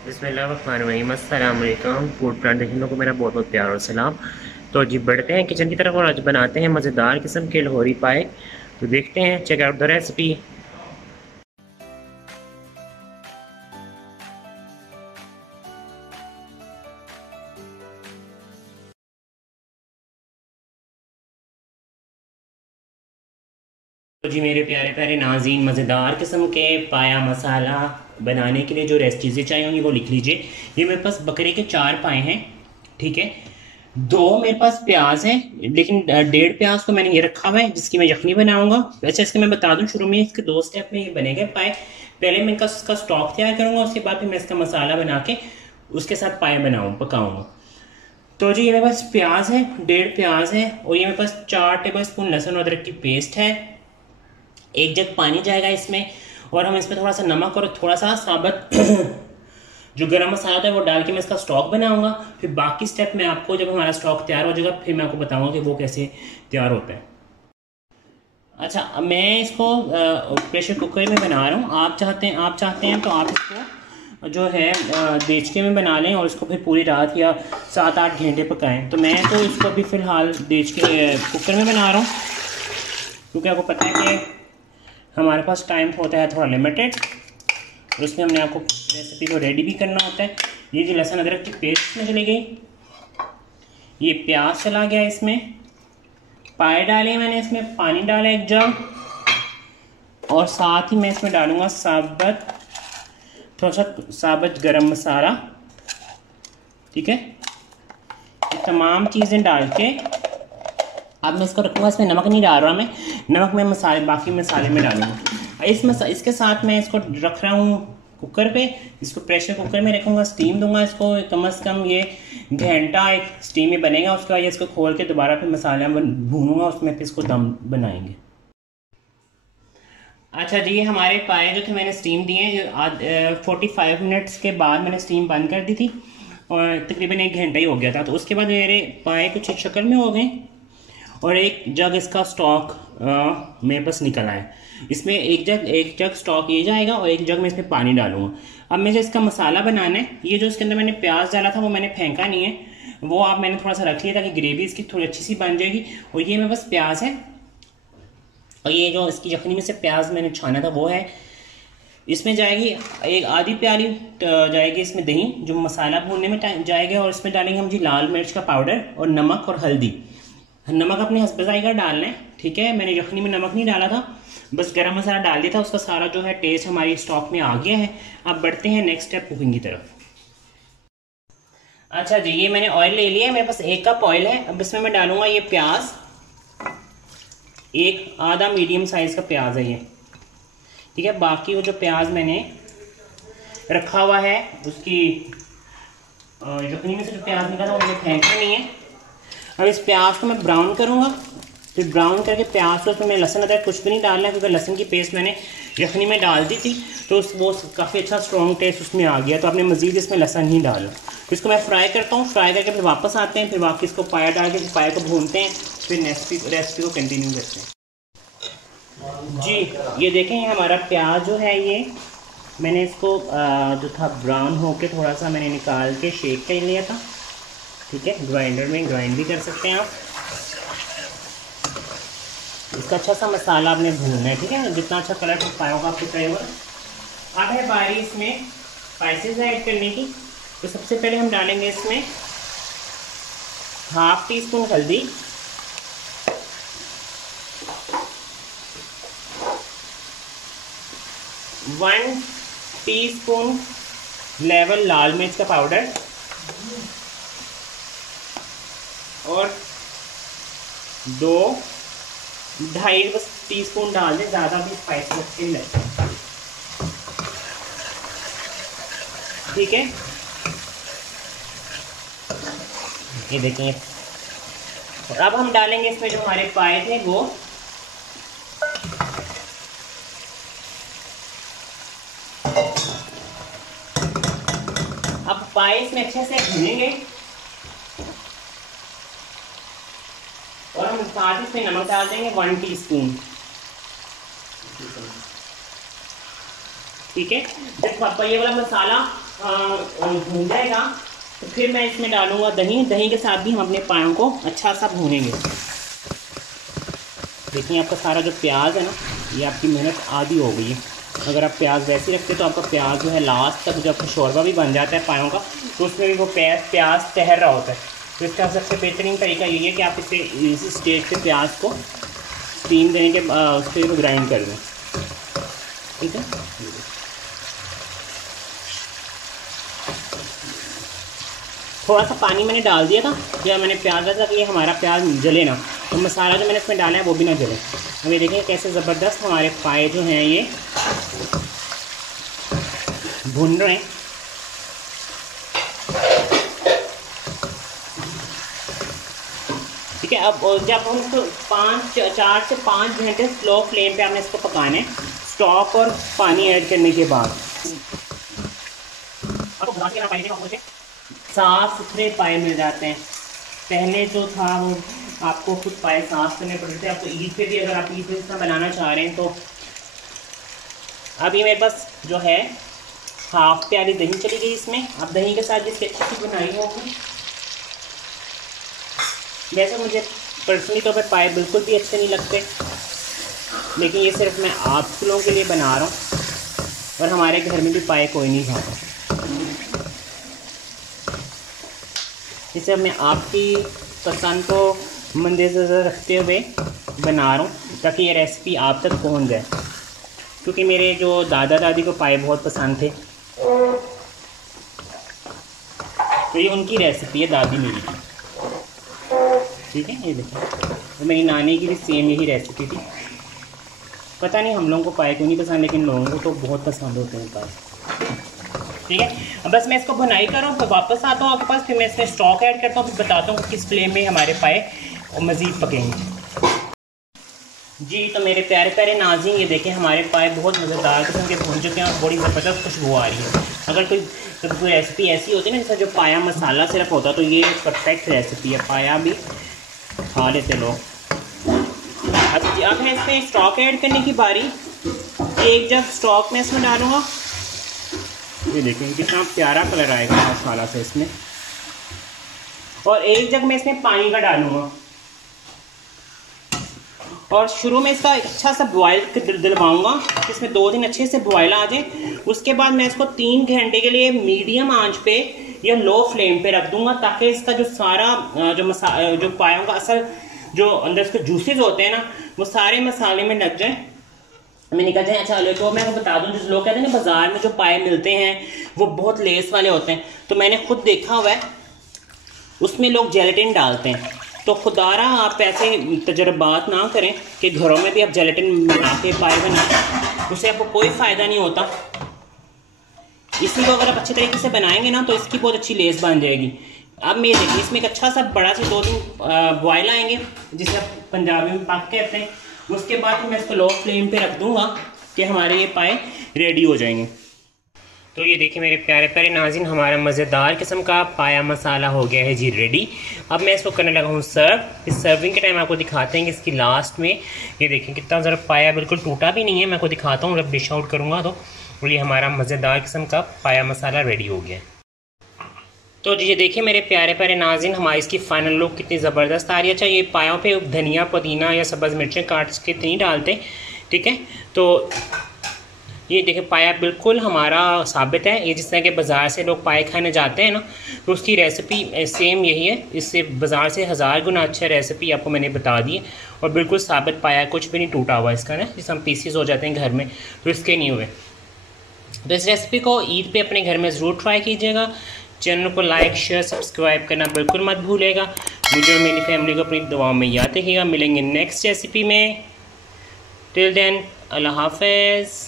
बिस्मिल्लाहिर्रहमानिर्रहीम, अस्सलाम वालेकुम। फूड प्लान देखने को मेरा बहुत बहुत प्यार और सलाम। तो जी बढ़ते हैं किचन की तरफ और आज बनाते हैं मज़ेदार किस्म के लाहौरी पाए। तो देखते हैं, चेक आउट द रेसिपी। तो जी मेरे प्यारे प्यारे नाज़रीन, मज़ेदार किस्म के पाया मसाला बनाने के लिए जो चीज़ें चाहिए होंगी वो लिख लीजिए। ये मेरे पास बकरे के 4 पाए हैं, ठीक है। 2 मेरे पास प्याज है, लेकिन 1.5 प्याज तो मैंने ये रखा हुआ है जिसकी मैं यखनी बनाऊंगा। वैसे इसके मैं बता दूं, शुरू में इसके 2 स्टेप में ये बनेंगे पाए। पहले मैं इसका स्टॉक तैयार करूंगा, उसके बाद फिर मैं इसका मसाला बना के उसके साथ पाए पकाऊंगा। तो जी ये मेरे पास प्याज है, 1.5 प्याज है, और ये मेरे पास 4 टेबल स्पून लहसुन और अदरक की पेस्ट है। 1 जग पानी जाएगा इसमें, और हम इसमें थोड़ा सा नमक और थोड़ा सा साबुत जो गरम मसाला होता है वो डाल के मैं इसका स्टॉक बनाऊंगा। फिर बाकी स्टेप मैं आपको, जब हमारा स्टॉक तैयार हो जाएगा, फिर मैं आपको बताऊंगा कि वो कैसे तैयार होता है। अच्छा, अब मैं इसको प्रेशर कुकर में बना रहा हूँ। आप चाहते हैं तो आप इसको जो है देचके में बना लें और इसको फिर पूरी रात या 7-8 घंटे पकाएं। तो मैं तो इसको अभी फ़िलहाल देचके कुकर में बना रहा हूँ, क्योंकि आपको पता है कि हमारे पास टाइम होता है थोड़ा लिमिटेड, और उसमें हमने आपको रेसिपी को रेडी भी करना होता है। ये जो लहसुन अदरक की पेस्ट में चली गई, ये प्याज चला गया, इसमें पाए डाले मैंने, इसमें पानी डाला 1 जग, और साथ ही मैं इसमें डालूंगा थोड़ा सा साबुत गरम मसाला, ठीक है। ये तमाम चीज़ें डाल के अब मैं इसको रखूँगा। इसमें नमक नहीं डाल रहा मैं, नमक मैं बाकी मसाले में डालूंगा। इसके साथ मैं इसको रख रहा हूँ कुकर पे। इसको प्रेशर कुकर में रखूँगा, स्टीम दूंगा इसको। कम से कम ये घंटा एक स्टीम में बनेगा। उसके बाद इसको खोल के दोबारा फिर मसाला भूनूंगा, उसमें फिर इसको दम बनाएंगे। अच्छा जी, ये हमारे पाए जो थे मैंने स्टीम दिए, 45 मिनट्स के बाद मैंने स्टीम बंद कर दी थी, और तकरीबन 1 घंटा ही हो गया था। तो उसके बाद मेरे पाए कुछ इस शक्ल में हो गए, और 1 जग इसका स्टॉक मेरे पास निकल आया। इसमें एक जग स्टॉक ये जाएगा, और 1 जग में इसमें पानी डालूंगा। अब मुझे इसका मसाला बनाना है। ये जो इसके अंदर मैंने प्याज डाला था वो मैंने फेंका नहीं है, वो आप मैंने थोड़ा सा रख लिया ताकि ग्रेवी इसकी थोड़ी अच्छी सी बन जाएगी। और ये मेरे पास प्याज है, और ये जो इसकी यखनी में से प्याज मैंने छाना था वो है। इसमें जाएगी एक आधी प्याली जाएगी इसमें दही, जो मसाला भूनने में जाएगा। और इसमें डालेंगे हम जी लाल मिर्च का पाउडर, और नमक और हल्दी। नमक अपने हस्ब जायका डालना है, ठीक है। मैंने यखनी में नमक नहीं डाला था, बस गरम मसाला डाल दिया था। उसका सारा जो है टेस्ट हमारी स्टॉक में आ गया है। अब बढ़ते हैं नेक्स्ट स्टेप कुकिंग की तरफ। अच्छा जी, ये मैंने ऑयल ले लिया है, मेरे पास 1 कप ऑयल है। अब इसमें मैं डालूंगा ये प्याज, 1 आधा मीडियम साइज का प्याज है ये, ठीक है। बाकी वो जो प्याज मैंने रखा हुआ है, उसकी यखनी में से जो प्याज निकला था वो मैंने फेंकना नहीं है। अब इस प्याज को मैं ब्राउन करूंगा। फिर ब्राउन करके प्याज को, उसमें मैं लहसुन अदरक कुछ भी नहीं डालना है, क्योंकि लहसुन की पेस्ट मैंने यखनी में डाल दी थी, तो वो काफ़ी अच्छा स्ट्रॉन्ग टेस्ट उसमें आ गया। तो आपने मज़ीद इसमें लहसुन ही डाला। तो इसको मैं फ्राई करता हूँ। फ्राई करके फिर वापस आते हैं, फिर वापस इसको पाया डाल के पाया को भूनते हैं, फिर रेसिपी को कंटिन्यू करते हैं। जी ये देखें, हमारा प्याज जो है, ये मैंने इसको जो था ब्राउन होके थोड़ा सा मैंने निकाल के शेक कर लिया था, ठीक है। ग्राइंडर में ग्राइंड भी कर सकते हैं आप। इसका अच्छा सा मसाला आपने भूनना है, ठीक है। जितना अच्छा कलर पाया होगा आपको चाहिए होगा। अब है बारी इसमें स्पाइसेस ऐड करने की। तो सबसे पहले हम डालेंगे इसमें ½ टीस्पून हल्दी, 1 टीस्पून लेवल लाल मिर्च का पाउडर, और 2-2.5 बस टीस्पून डाल दें, ज़्यादा भी स्पाइस अच्छी नहीं लगती, ठीक है। ये देखिए, और अब हम डालेंगे इसमें जो हमारे पाए थे वो। अब पाए इसमें अच्छे से भूनेंगे, और हम साथ इसमें नमक डाल देंगे 1 टीस्पून, ठीक है। जब ये वाला मसाला भून जाएगा तो फिर मैं इसमें डालूंगा दही। दही के साथ भी हम अपने पायों को अच्छा सा भूनेंगे। देखिए आपका सारा जो प्याज है ना, ये आपकी मेहनत आधी हो गई है। अगर आप प्याज वैसे ही रखते तो आपका प्याज जो है लास्ट तक जब शोरबा भी बन जाता है पायों का, तो उसमें भी वो प्याज तैर रहा होता है। तो इसका सबसे बेहतरीन तरीका यही है कि आप इसे इसी स्टेज पे प्याज को स्टीम देने के उस पर ग्राइंड कर दें। ठीक है, थोड़ा सा पानी मैंने डाल दिया था जब मैंने प्याज डाला था कि ये हमारा प्याज जले ना, तो मसाला जो मैंने इसमें डाला है वो भी ना जले। अब ये देखें कैसे ज़बरदस्त हमारे पाए जो हैं ये भुन रहे हैं। ठीक है, अब जब हम इसको 4 से 5 घंटे स्लो फ्लेम पे आपने इसको पकाना है, स्टॉक और पानी ऐड करने के बाद। साफ़ सुथरे पाए मिल जाते हैं। पहले जो था वो आपको खुद पाए साफ़ करने पड़ते थे। आपको ईद पे भी, अगर आप ईद पे इसका बनाना चाह रहे हैं तो अभी मेरे पास जो है हाफ प्याली दही चली गई इसमें। अब दही के साथ जिसकी अच्छी सी बनाई होगी। वैसे मुझे पर्सनली तो पाए बिल्कुल भी अच्छे नहीं लगते, लेकिन ये सिर्फ मैं आप लोगों के लिए बना रहा हूँ और हमारे घर में भी पाए कोई नहीं खाता। इसे मैं आपकी पसंद को मद्देनज़र रखते हुए बना रहा हूँ ताकि ये रेसिपी आप तक पहुँच जाए, क्योंकि मेरे जो दादा दादी को पाए बहुत पसंद थे। तो ये उनकी रेसिपी है, दादी मेरी की। ठीक है, ये देखिए, तो मेरी नानी की भी सेम यही रेसिपी थी। पता नहीं हम लोगों को पाए क्यों नहीं पसंद, लेकिन लोगों को तो बहुत पसंद होते हैं पाए। ठीक है, अब बस मैं इसको भुनाई कर रहा हूँ, फिर वापस आता हूँ आपके पास, फिर मैं इसमें स्टॉक ऐड करता हूँ, फिर बताता हूँ किस फ्लेम में हमारे पाए मज़ीद पकेंगे। जी तो मेरे प्यारे प्यारे नाज़रीन, ये देखें हमारे पाए बहुत मज़ेदार किस्म के भून चुके हैं और बड़ी ज़बरदस्त खुशबू आ रही है। अगर कोई रेसिपी ऐसी होती है ना जिसका जो पाया मसाला सिर्फ होता, तो ये परफेक्ट रेसिपी है। पाया भी खा लेते लोग। अब मैं इसमें स्टॉक ऐड करने की बारी, एक जग स्टॉक में इसमें डालूँगा। ये देखें कितना प्यारा कलर आएगा मसाला से इसमें। और एक जग मैं इसमें पानी का डालूँगा और शुरू में इसका अच्छा सा बॉयल दिलवाऊँगा, इसमें 2 दिन अच्छे से बॉयल आ जाए। उसके बाद मैं इसको 3 घंटे के लिए मीडियम आंच पे या लो फ्लेम पे रख दूँगा, ताकि इसका जो सारा जो पायों का असल जो अंदर इसके जूसेस होते हैं ना, वो सारे मसाले में लग जाए। मैंने कहा जाए अच्छा लो, तो मैं आपको बता दूँ, जिस लोग कहते हैं ना बाज़ार में जो पाए मिलते हैं वो बहुत लेस वाले होते हैं, तो मैंने खुद देखा हुआ है उसमें लोग जेलेटिन डालते हैं। तो खुदारा आप ऐसे तजर्बात ना करें कि घरों में भी आप जेलेटिन बना के पाए बनाएं, उससे आपको कोई फ़ायदा नहीं होता। इसी को अगर आप अच्छे तरीके से बनाएंगे ना तो इसकी बहुत अच्छी लेस बन जाएगी। अब मैं देखिए इसमें एक अच्छा सा बड़ा सा 2 दिन बॉयल आएंगे, जिसे आप पंजाबी में पक कहते हैं। उसके बाद मैं इसको लो फ्लेम पे रख दूंगा कि हमारे ये पाए रेडी हो जाएंगे। तो ये देखिए मेरे प्यारे प्यारे नाज़रीन, हमारा मज़ेदार किस्म का पाया मसाला हो गया है जी रेडी। अब मैं इसको करने लगा हूँ सर्व। इस सर्विंग के टाइम आपको दिखाते हैं कि इसकी लास्ट में ये देखिए कितना ज़रा पाया बिल्कुल टूटा भी नहीं है। मैं आपको दिखाता हूँ जब डिश आउट करूँगा तो। और ये हमारा मज़ेदार किस्म का पाया मसाला रेडी हो गया। तो ये देखिए मेरे प्यारे प्यारे नाज़रीन, हमारी इसकी फ़ाइनल लुक कितनी ज़बरदस्त आ रही है। अच्छा ये पायों पे धनिया पुदीना या सब्ज़ मिर्चें काट के नहीं डालते, ठीक है। तो ये देखिए पाया बिल्कुल हमारा साबित है। ये जिस तरह के बाज़ार से लोग पाए खाने जाते हैं ना, तो उसकी रेसिपी सेम यही है। इससे बाज़ार से 1000 गुना अच्छा रेसिपी आपको मैंने बता दी है और बिल्कुल साबित पाया, कुछ भी नहीं टूटा हुआ इसका ना। जिस हम पीसीस हो जाते हैं घर में तो इसके नहीं हुए। तो इस रेसिपी को ईद पे अपने घर में ज़रूर ट्राई कीजिएगा। चैनल को लाइक शेयर सब्सक्राइब करना बिल्कुल मत भूलेगा। मुझे और मेरी फैमिली को अपनी दुआओं में याद रखिएगा। मिलेंगे नेक्स्ट रेसिपी में। टिल देन अल्लाह हाफ़िज़।